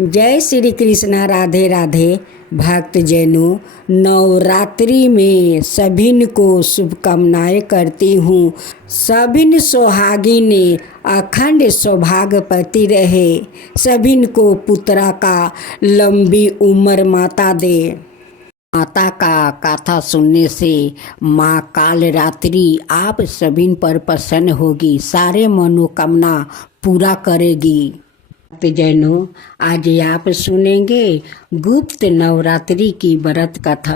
जय श्री कृष्णा। राधे राधे। भक्त जैनों, नवरात्रि में सभिन को शुभकामनाएं करती हूँ। सभिन सुहागिन अखंड सौभाग्यवती रहे। सभिन को पुत्रा का लंबी उम्र माता दे। माता का कथा सुनने से माँ काल रात्रि आप सभी पर प्रसन्न होगी, सारे मनोकामना पूरा करेगी। जैनों, आज आप सुनेंगे गुप्त नवरात्रि की व्रत कथा।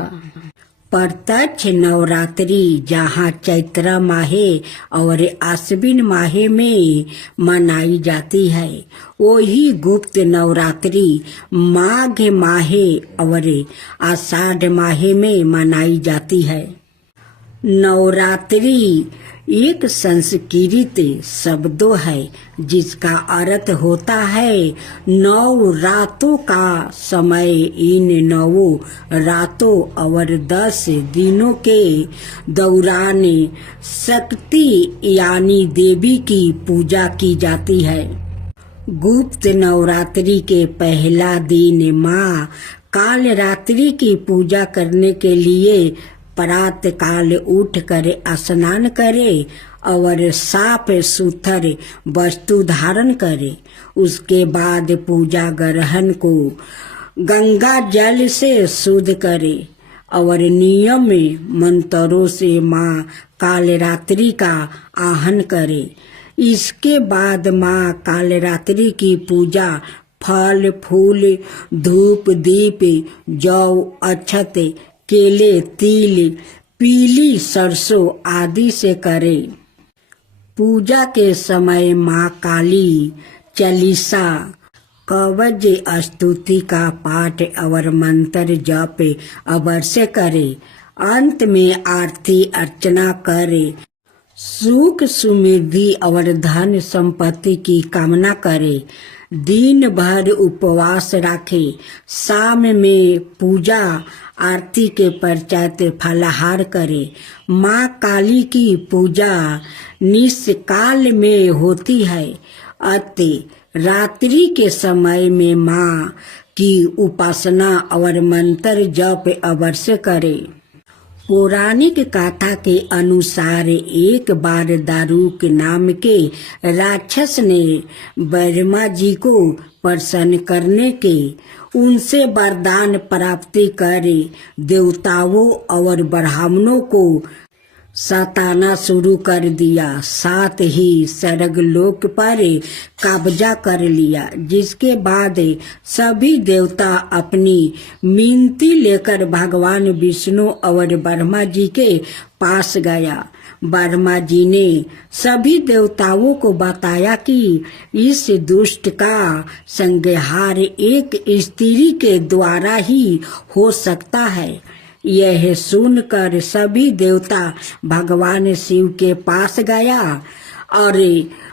प्रत्यक्ष नवरात्रि जहाँ चैत्र माहे और आश्विन माहे में मनाई जाती है, वही गुप्त नवरात्रि माघ माहे और आषाढ़ माहे में मनाई जाती है। नवरात्रि एक संस्कृत शब्दों है जिसका अर्थ होता है 9 रातों का समय। इन 9 रातों और 10 दिनों के दौरान शक्ति यानी देवी की पूजा की जाती है। गुप्त नवरात्रि के पहला दिन माँ काल रात्रि की पूजा करने के लिए प्रातः काल उठ कर स्नान करे और साफ सुथर वस्तु धारण करे। उसके बाद पूजा ग्रहण को गंगा जल से शुद्ध करे और नियम मंत्रों से माँ काल रात्रि का आह्वान करे। इसके बाद माँ काल रात्रि की पूजा फल फूल धूप दीप जौ अक्षत केले तिल पीली सरसों आदि से करे। पूजा के समय माँ काली चालीसा कवच स्तुति का पाठ और मंत्र जप अवश्य करे। अंत में आरती अर्चना करे। सुख समृद्धि और धन संपत्ति की कामना करे। दिन भर उपवास रखे। शाम में पूजा आरती के पश्चात फलाहार करे। माँ काली की पूजा निशकाल में होती है। अतः रात्रि के समय में माँ की उपासना और मंत्र जप अवश्य करे। पौराणिक कथा के अनुसार एक बार दारुक नाम के राक्षस ने ब्रह्मा जी को प्रसन्न करने के उनसे वरदान प्राप्ति करे देवताओं और ब्राह्मणों को सताना शुरू कर दिया। साथ ही स्वर्गलोक पर कब्जा कर लिया। जिसके बाद सभी देवता अपनी मिनती लेकर भगवान विष्णु और ब्रह्मा जी के पास गया। ब्रह्मा जी ने सभी देवताओं को बताया कि इस दुष्ट का संहार एक स्त्री के द्वारा ही हो सकता है। यह सुनकर सभी देवता भगवान शिव के पास गया और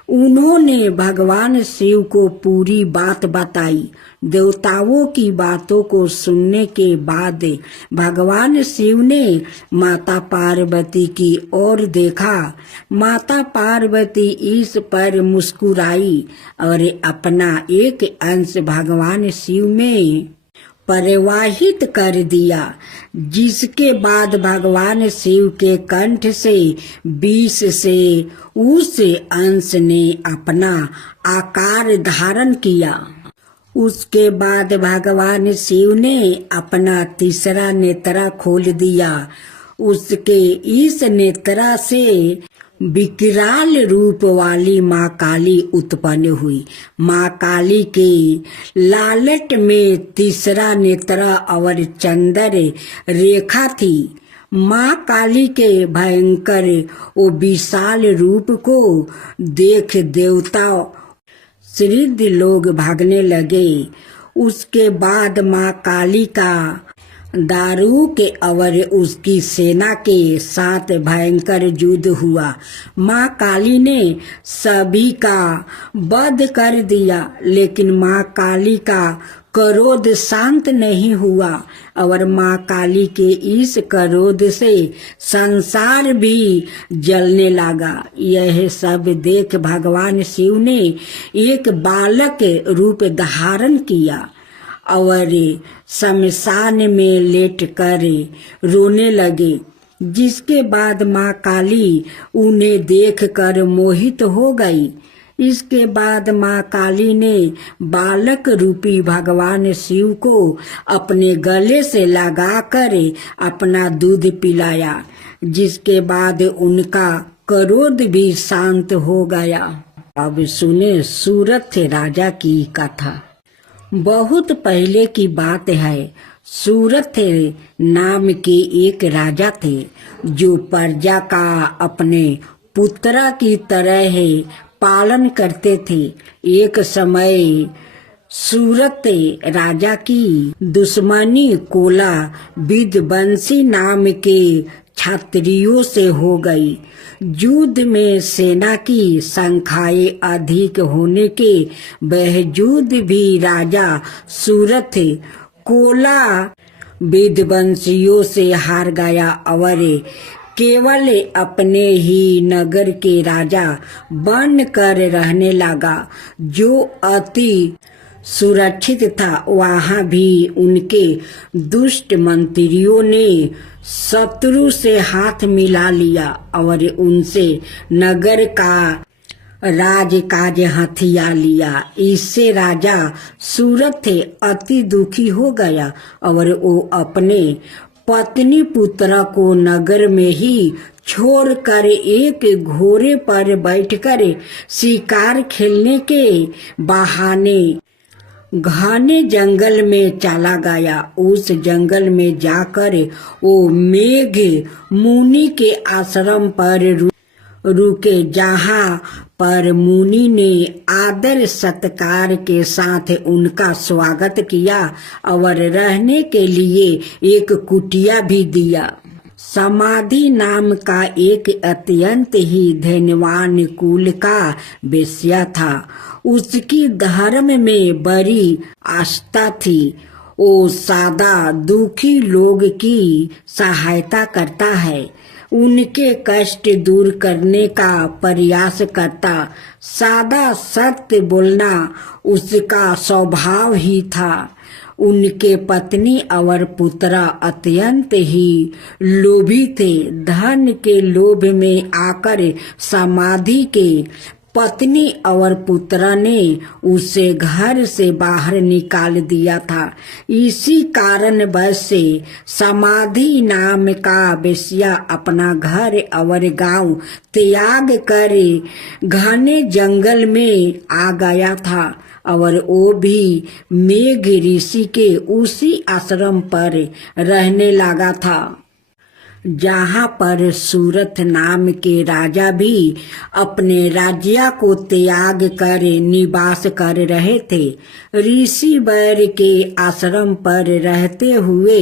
उन्होंने भगवान शिव को पूरी बात बताई। देवताओं की बातों को सुनने के बाद भगवान शिव ने माता पार्वती की ओर देखा। माता पार्वती इस पर मुस्कुराई और अपना एक अंश भगवान शिव में प्रवाहित कर दिया। जिसके बाद भगवान शिव के कंठ से विष से उस अंश ने अपना आकार धारण किया। उसके बाद भगवान शिव ने अपना तीसरा नेत्र खोल दिया। उसके इस नेत्र से विकराल रूप वाली माँ काली उत्पन्न हुई। माँ काली के लालट में तीसरा नेत्र और चंद्र रेखा थी। माँ काली के भयंकर वो विशाल रूप को देख देवता सिद्ध लोग भागने लगे। उसके बाद माँ काली का दारुक और उसकी सेना के साथ भयंकर युद्ध हुआ। माँ काली ने सभी का वध कर दिया, लेकिन माँ काली का क्रोध शांत नहीं हुआ और माँ काली के इस क्रोध से संसार भी जलने लगा। यह सब देख भगवान शिव ने एक बालक रूप धारण किया और शमशान में लेट कर रोने लगे। जिसके बाद माँ काली उन्हें देखकर मोहित हो गई। इसके बाद माँ काली ने बालक रूपी भगवान शिव को अपने गले से लगाकर अपना दूध पिलाया, जिसके बाद उनका क्रोध भी शांत हो गया। अब सुने सूरथ राजा की कथा। बहुत पहले की बात है। सूरथ नाम के एक राजा थे जो प्रजा का अपने पुत्रा की तरह पालन करते थे। एक समय सूरत राजा की दुश्मनी कोला विद्वंसी नाम के क्षत्रियों से हो गई। युद्ध में सेना की संख्याएं अधिक होने के बावजूद भी राजा सूरत कोला विद्वंसियों से हार गया और केवल अपने ही नगर के राजा बनकर रहने लगा, जो अति सुरक्षित था। वहां भी उनके दुष्ट मंत्रियों ने शत्रु से हाथ मिला लिया और उनसे नगर का राजकाज हथिया लिया। इससे राजा सूरथ अति दुखी हो गया और वो अपने पत्नी पुत्र को नगर में ही छोड़कर एक घोड़े पर बैठकर शिकार खेलने के बहाने घने जंगल में चला गया। उस जंगल में जाकर वो मेघ मुनि के आश्रम पर रुके, जहाँ पर मुनि ने आदर सत्कार के साथ उनका स्वागत किया और रहने के लिए एक कुटिया भी दिया। समाधि नाम का एक अत्यंत ही धनवान कुल का वेश्या था। उसकी धर्म में बड़ी आस्था थी। वो सादा दुखी लोग की सहायता करता है, उनके कष्ट दूर करने का प्रयास करता। सादा सत्य बोलना उसका स्वभाव ही था। उनके पत्नी और पुत्र अत्यंत ही लोभी थे। धन के लोभ में आकर समाधि के पत्नी और पुत्र ने उसे घर से बाहर निकाल दिया था। इसी कारण बस से समाधि नाम का वेश्या अपना घर और गांव त्याग कर घने जंगल में आ गया था और वो भी मेघ ऋषि के उसी आश्रम पर रहने लगा था, जहाँ पर सूरथ नाम के राजा भी अपने राज्य को त्याग कर निवास कर रहे थे। ऋषि वर के आश्रम पर रहते हुए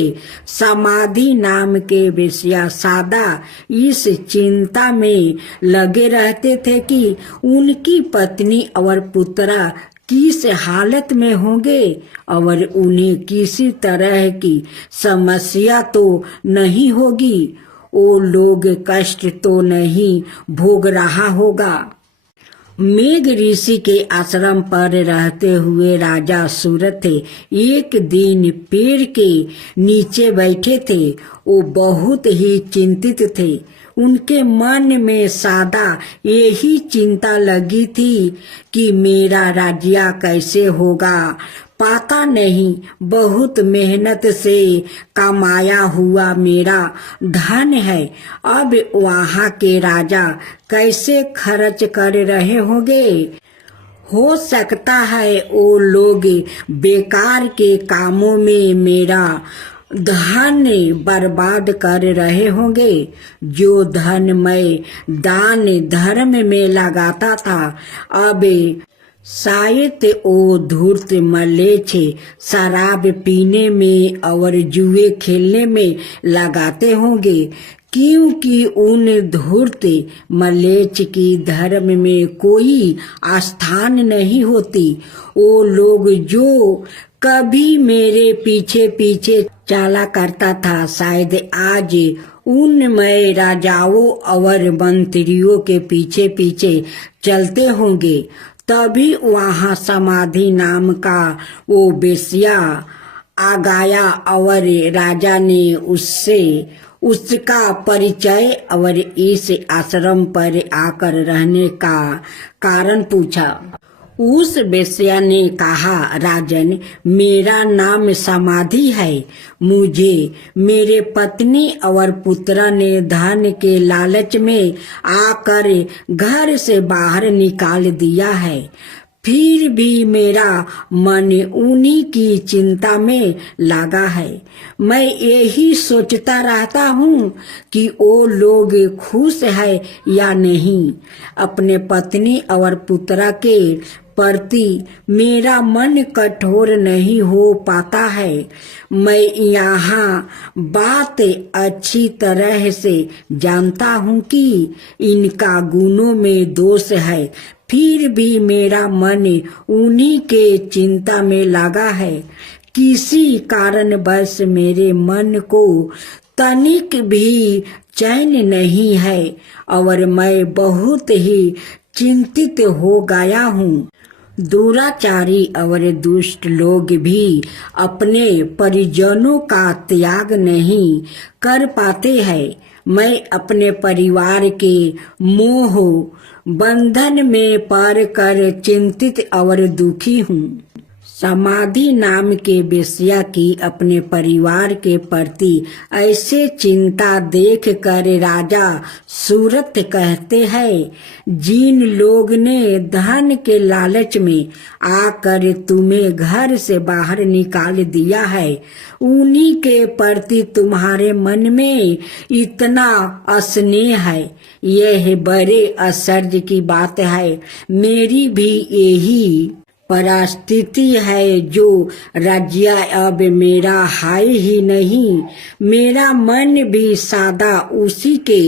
समाधि नाम के वेश्या सादा इस चिंता में लगे रहते थे कि उनकी पत्नी और पुत्र किस हालत में होंगे और उन्हें किसी तरह की समस्या तो नहीं होगी, वो लोग कष्ट तो नहीं भोग रहा होगा। मेघ ऋषि के आश्रम पर रहते हुए राजा सूरथ एक दिन पेड़ के नीचे बैठे थे। वो बहुत ही चिंतित थे। उनके मन में सदा यही चिंता लगी थी कि मेरा राज्य कैसे होगा, पता नहीं। बहुत मेहनत से कमाया हुआ मेरा धन है, अब वहाँ के राजा कैसे खर्च कर रहे होंगे। हो सकता है वो लोग बेकार के कामों में मेरा धन बर्बाद कर रहे होंगे। जो धन मैं दान धर्म में लगाता था, अब शायद वो धूर्त मलेच्छ शराब पीने में और जुए खेलने में लगाते होंगे, क्योंकि उन धूर्त मलेच्छ की धर्म में कोई स्थान नहीं होती। वो लोग जो कभी मेरे पीछे पीछे चला करता था, शायद आज उन मैं राजाओं और मंत्रियों के पीछे पीछे चलते होंगे। तभी वहाँ समाधि नाम का वो बेस्या आ गया और राजा ने उससे उसका परिचय और इस आश्रम पर आकर रहने का कारण पूछा। उस बेस्या ने कहा, राजन, मेरा नाम समाधि है। मुझे मेरे पत्नी और पुत्र ने धन के लालच में आकर घर से बाहर निकाल दिया है। फिर भी मेरा मन उन्हीं की चिंता में लगा है। मैं यही सोचता रहता हूँ कि वो लोग खुश है या नहीं। अपने पत्नी और पुत्र के प्रति मेरा मन कठोर नहीं हो पाता है। मैं यहाँ बात अच्छी तरह से जानता हूँ कि इनका गुणों में दोष है, फिर भी मेरा मन उन्हीं के चिंता में लगा है। किसी कारणवश मेरे मन को तनिक भी चैन नहीं है और मैं बहुत ही चिंतित हो गया हूँ। दुराचारी और दुष्ट लोग भी अपने परिजनों का त्याग नहीं कर पाते हैं। मैं अपने परिवार के मोह बंधन में पड़ कर चिंतित और दुखी हूँ। समाधि नाम के बेस्या की अपने परिवार के प्रति ऐसे चिंता देख कर राजा सूरत कहते हैं, जिन लोग ने धन के लालच में आकर तुम्हें घर से बाहर निकाल दिया है, उन्हीं के प्रति तुम्हारे मन में इतना स्नेह है, यह बड़े आश्चर्य की बात है। मेरी भी यही परिस्थिति है, जो राज्य अब मेरा है ही नहीं। मेरा मन भी सदा उसी के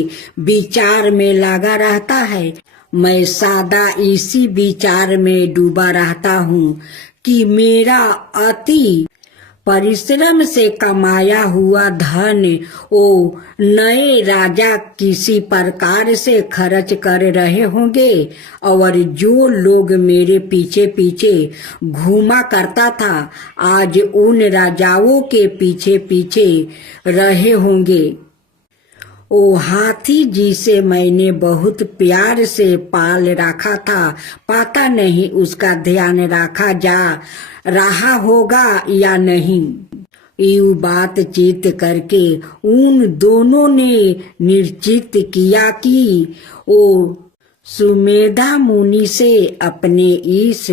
विचार में लगा रहता है। मैं सदा इसी विचार में डूबा रहता हूँ कि मेरा अति परिश्रम से कमाया हुआ धन वो नए राजा किसी प्रकार से खर्च कर रहे होंगे और जो लोग मेरे पीछे पीछे घूमा करता था, आज उन राजाओं के पीछे पीछे रहे होंगे। ओ हाथी जिसे मैंने बहुत प्यार से पाल रखा था, पता नहीं उसका ध्यान रखा जा रहा होगा या नहीं। यू बातचीत करके उन दोनों ने निश्चित किया कि वो सुमेधा मुनि से अपने इस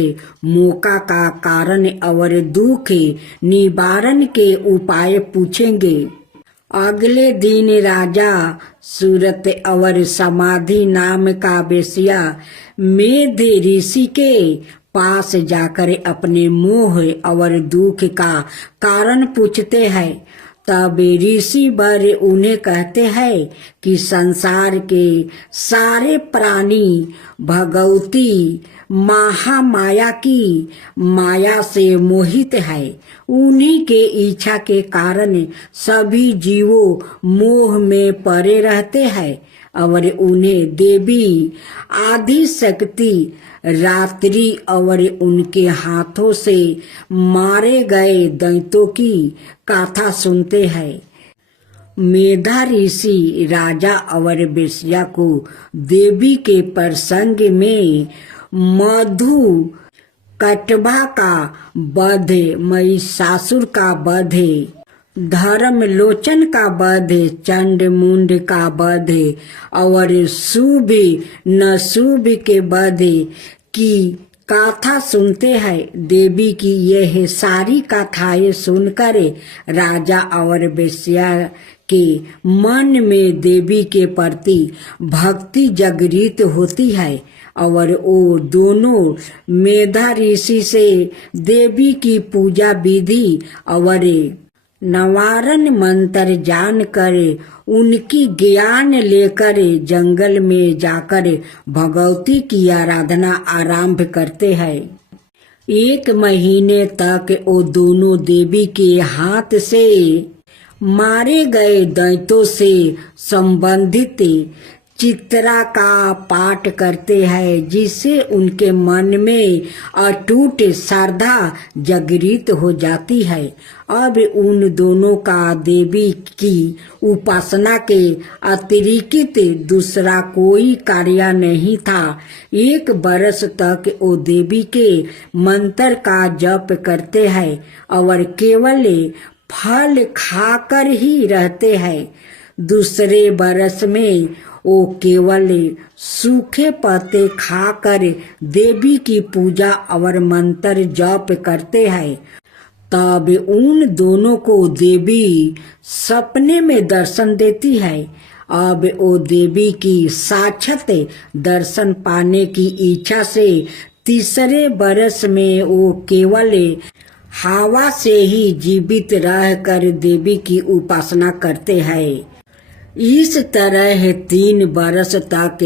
मौका का कारण और दुख निवारण के उपाय पूछेंगे। अगले दिन राजा सूरत और समाधि नाम का बेस्या मेध ऋषि के पास जाकर अपने मोह और दुख का कारण पूछते हैं। तब ऋषि वर उन्हें कहते हैं कि संसार के सारे प्राणी भगवती महामाया की माया से मोहित है। उन्हीं के इच्छा के कारण सभी जीवों मोह में पड़े रहते हैं और उन्हें देवी आदि शक्ति रात्रि और उनके हाथों से मारे गए दैत्यों की कथा सुनते हैं। मेधा ऋषि राजा और बेस्या को देवी के प्रसंग में मधु कटवा का वध, महिषासुर का वध, धर्मलोचन का वध, चंड मुंड का वध और शुभ नशुभ के वध की कथा सुनते हैं। देवी की यह सारी कथाएं सुनकर राजा और बेस्या के मन में देवी के प्रति भक्ति जागृत होती है और वो दोनों मेधा ऋषि से देवी की पूजा विधि और नवारण मंत्र जानकर उनकी ज्ञान लेकर जंगल में जाकर भगवती की आराधना आरंभ करते हैं। 1 महीने तक वो दोनों देवी के हाथ से मारे गए दैत्यों से संबंधित चित्रा का पाठ करते हैं, जिससे उनके मन में अटूट श्रद्धा जागृत हो जाती है। अब उन दोनों का देवी की उपासना के अतिरिक्त दूसरा कोई कार्य नहीं था। 1 बरस तक वो देवी के मंत्र का जप करते हैं और केवल फल खाकर ही रहते हैं। दूसरे बरस में वो केवल सूखे पत्ते खाकर देवी की पूजा और मंत्र जप करते हैं। तब उन दोनों को देवी सपने में दर्शन देती है। अब वो देवी की साक्षात दर्शन पाने की इच्छा से तीसरे बरस में वो केवल हवा से ही जीवित रहकर देवी की उपासना करते हैं। इस तरह 3 बरस तक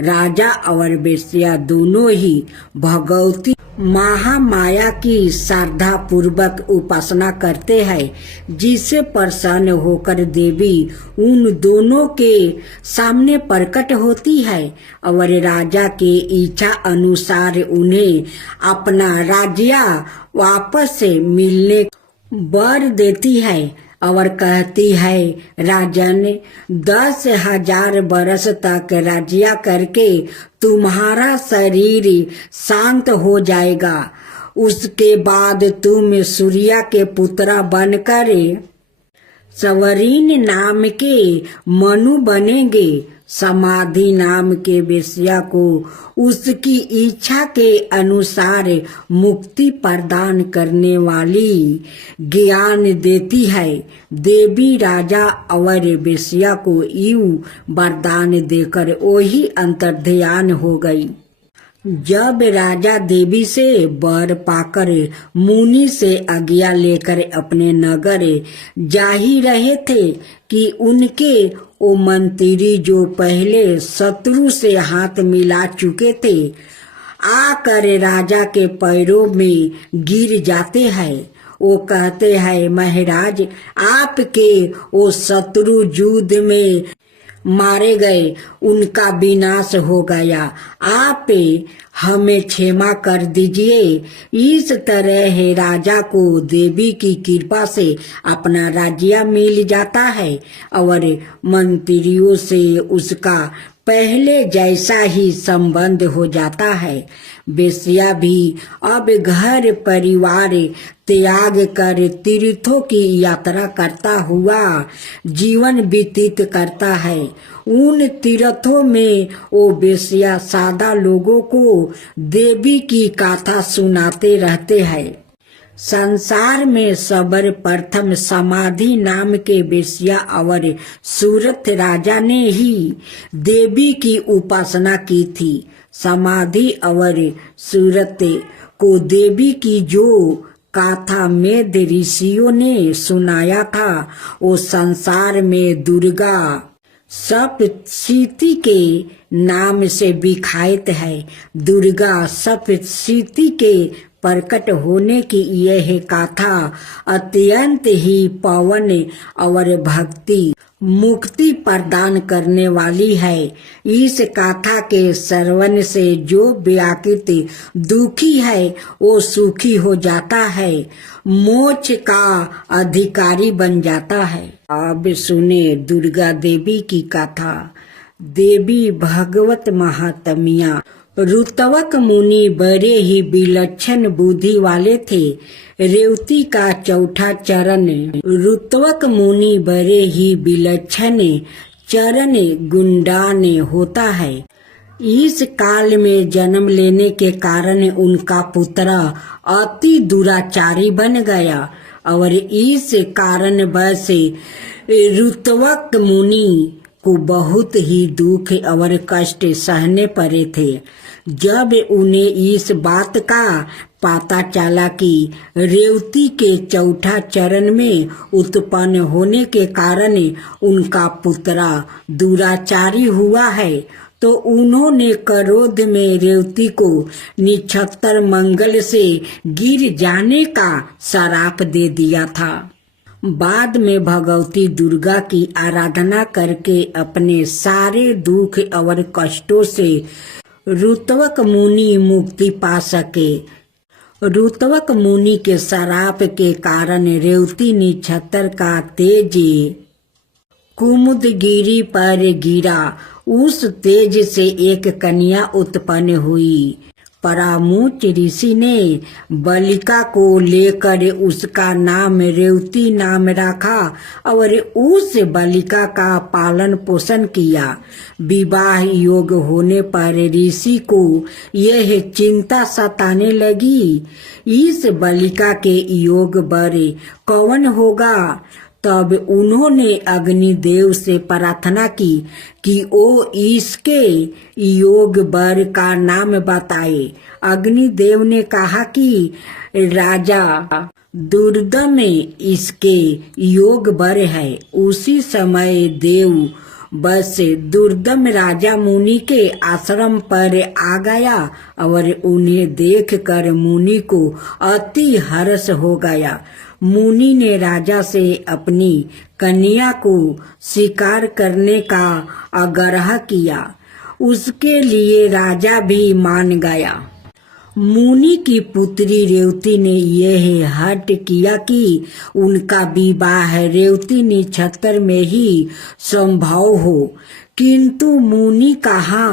राजा और वेश्या दोनों ही भगवती महामाया की श्रद्धा पूर्वक उपासना करते हैं, जिससे प्रसन्न होकर देवी उन दोनों के सामने प्रकट होती है और राजा के इच्छा अनुसार उन्हें अपना राज्य वापस मिलने वर देती है और कहती है, राजन 10,000 बरस तक राज्य करके तुम्हारा शरीर शांत हो जाएगा। उसके बाद तुम सूर्य के पुत्र बनकर सवरीन नाम के मनु बनेंगे। समाधि नाम के वेश्या को उसकी इच्छा के अनुसार मुक्ति प्रदान करने वाली ज्ञान देती है। देवी राजा और वेश्या को यूं वरदान देकर वही अंतर्ध्यान हो गई। जब राजा देवी से वर पाकर मुनि से आज्ञा लेकर अपने नगर जा ही रहे थे कि उनके वो मंत्री जो पहले शत्रु से हाथ मिला चुके थे आकर राजा के पैरों में गिर जाते हैं। वो कहते हैं, महाराज आपके वो शत्रु युद्ध में मारे गए, उनका विनाश हो गया, आप हमें क्षमा कर दीजिए। इस तरह है राजा को देवी की कृपा से अपना राज्य मिल जाता है और मंत्रियों से उसका पहले जैसा ही संबंध हो जाता है। वेश्या भी अब घर परिवार त्याग कर तीर्थों की यात्रा करता हुआ जीवन व्यतीत करता है। उन तीर्थों में वो वेश्या सादा लोगों को देवी की गाथा सुनाते रहते हैं। संसार में सर्वप्रथम समाधि नाम के वेश्या और सूरत राजा ने ही देवी की उपासना की थी। समाधि और सूरत को देवी की जो गाथा मेद ऋषियों ने सुनाया था, वो संसार में दुर्गा सप्तशती के नाम से विख्यात है। दुर्गा सप्तशती के प्रकट होने की यह गाथा अत्यंत ही पावन और भक्ति मुक्ति प्रदान करने वाली है। इस गाथा के श्रवण से जो व्याकुल दुखी है वो सुखी हो जाता है, मोक्ष का अधिकारी बन जाता है। अब सुने दुर्गा देवी की गाथा। देवी भगवत महात्म्य। रुतवक मुनि बड़े ही विलक्षण बुद्धि वाले थे। रेवती का चौथा चरण। रुतवक मुनि बड़े ही विलक्षण चरण गुंडान होता है। इस काल में जन्म लेने के कारण उनका पुत्र अति दुराचारी बन गया और इस कारण बस रुतवक मुनि को बहुत ही दुख और कष्ट सहने पड़े थे। जब उन्हें इस बात का पता चला कि रेवती के चौथा चरण में उत्पन्न होने के कारण उनका पुत्र दुराचारी हुआ है, तो उन्होंने क्रोध में रेवती को निक्षत्र मंगल से गिर जाने का श्राप दे दिया था। बाद में भगवती दुर्गा की आराधना करके अपने सारे दुख और कष्टों से ऋत्विक मुनि मुक्ति पा सके। ऋत्विक मुनि के श्राप के कारण रेवती नक्षत्र का तेज कुमुदगिरी पर गिरा। उस तेज से एक कन्या उत्पन्न हुई। परामुच ऋषि ने बालिका को लेकर उसका नाम रेवती नाम रखा और उस बालिका का पालन पोषण किया। विवाह योग होने पर ऋषि को यह चिंता सताने लगी, इस बालिका के योग वर कौन होगा। तब उन्होंने अग्निदेव से प्रार्थना की कि वो इसके योग वर का नाम बताए। अग्निदेव ने कहा कि राजा दुर्दम में इसके योग वर है। उसी समय देव बस दुर्दम राजा मुनि के आश्रम पर आ गया और उन्हें देखकर मुनि को अति हर्ष हो गया। मुनि ने राजा से अपनी कन्या को स्वीकार करने का आग्रह किया। उसके लिए राजा भी मान गया। मुनि की पुत्री रेवती ने यह हठ किया कि उनका विवाह रेवती नक्षत्र में ही संभव हो, किंतु मुनि कहा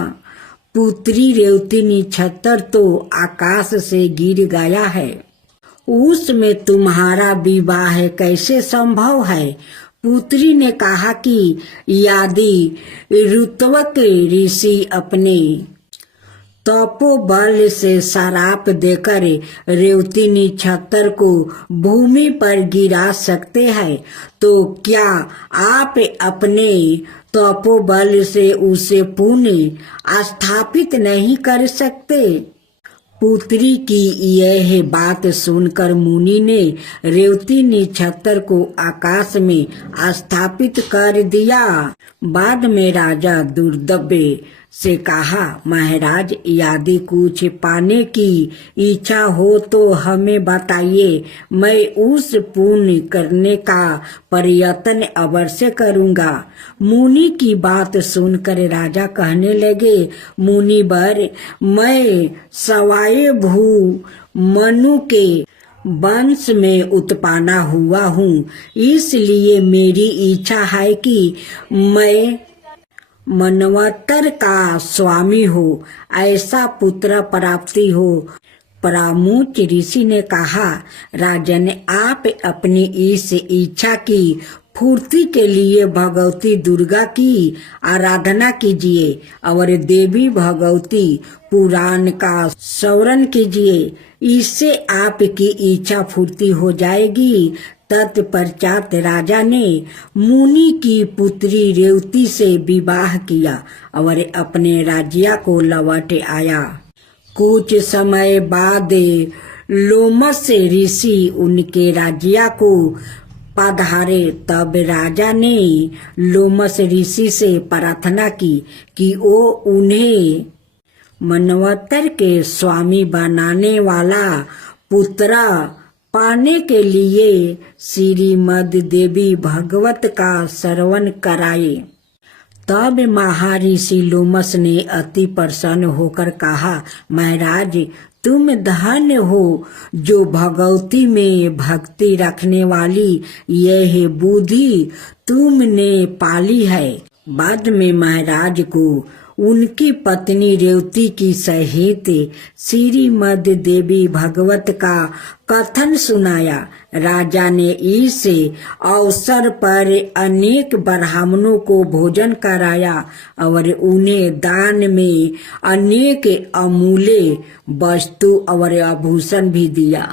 पुत्री रेवती नक्षत्र तो आकाश से गिर गया है, उसमें तुम्हारा विवाह कैसे संभव है। पुत्री ने कहा कि यदि ऋत्विक ऋषि अपने तपोबल से श्राप देकर रेवती नक्षत्र को भूमि पर गिरा सकते हैं, तो क्या आप अपने तपोबल से उसे पुनः स्थापित नहीं कर सकते। पुत्री की यह बात सुनकर मुनि ने रेवती नक्षत्र को आकाश में स्थापित कर दिया। बाद में राजा दुर्दम्य से कहा, महाराज यदि कुछ पाने की इच्छा हो तो हमें बताइए, मैं उस पुण्य करने का प्रयत्न अवश्य करूंगा। मुनि की बात सुनकर राजा कहने लगे, मुनिवर, मैं सवाए भू मनु के वंश में उत्पन्न हुआ हूँ, इसलिए मेरी इच्छा है कि मैं मनवंतर का स्वामी हो, ऐसा पुत्र प्राप्ति हो। परामुच ऋषि ने कहा, राजन, आप अपनी इस इच्छा की पूर्ति के लिए भगवती दुर्गा की आराधना कीजिए और देवी भगवती पुराण का स्मरण कीजिए, इससे आपकी इच्छा पूर्ति हो जाएगी। तत्पश्चात राजा ने मुनि की पुत्री रेवती से विवाह किया और अपने राज्य को लौट आया। कुछ समय बाद लोमस ऋषि उनके राज्य को पधारे। तब राजा ने लोमस ऋषि से प्रार्थना की कि वो उन्हें मनवंतर के स्वामी बनाने वाला पुत्र पाने के लिए श्रीमद देवी भागवत का श्रवण कराए। तब महर्षि लोमस ने अति प्रसन्न होकर कहा, महाराज, तुम धन्य हो जो भगवती में भक्ति रखने वाली यह बुद्धि तुमने पाली है। बाद में महाराज को उनकी पत्नी रेवती की सहित श्रीमद देवी भागवत का कथन सुनाया। राजा ने इस अवसर पर अनेक ब्राह्मणों को भोजन कराया और उन्हें दान में अनेक अमूल्य वस्तु और आभूषण भी दिया।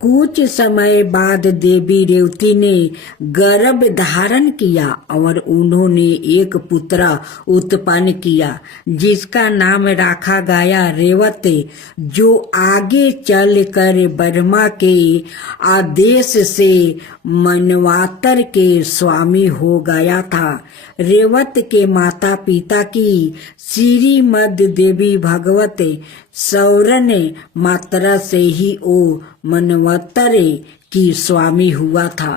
कुछ समय बाद देवी रेवती ने गर्भ धारण किया और उन्होंने एक पुत्र उत्पन्न किया जिसका नाम रखा गया रेवत, जो आगे चलकर ब्रह्मा के आदेश से मनवंतर के स्वामी हो गया था। रेवत के माता पिता की श्रीमद देवी भागवत सौरन मात्रा से ही वो मनवंतर की स्वामी हुआ था।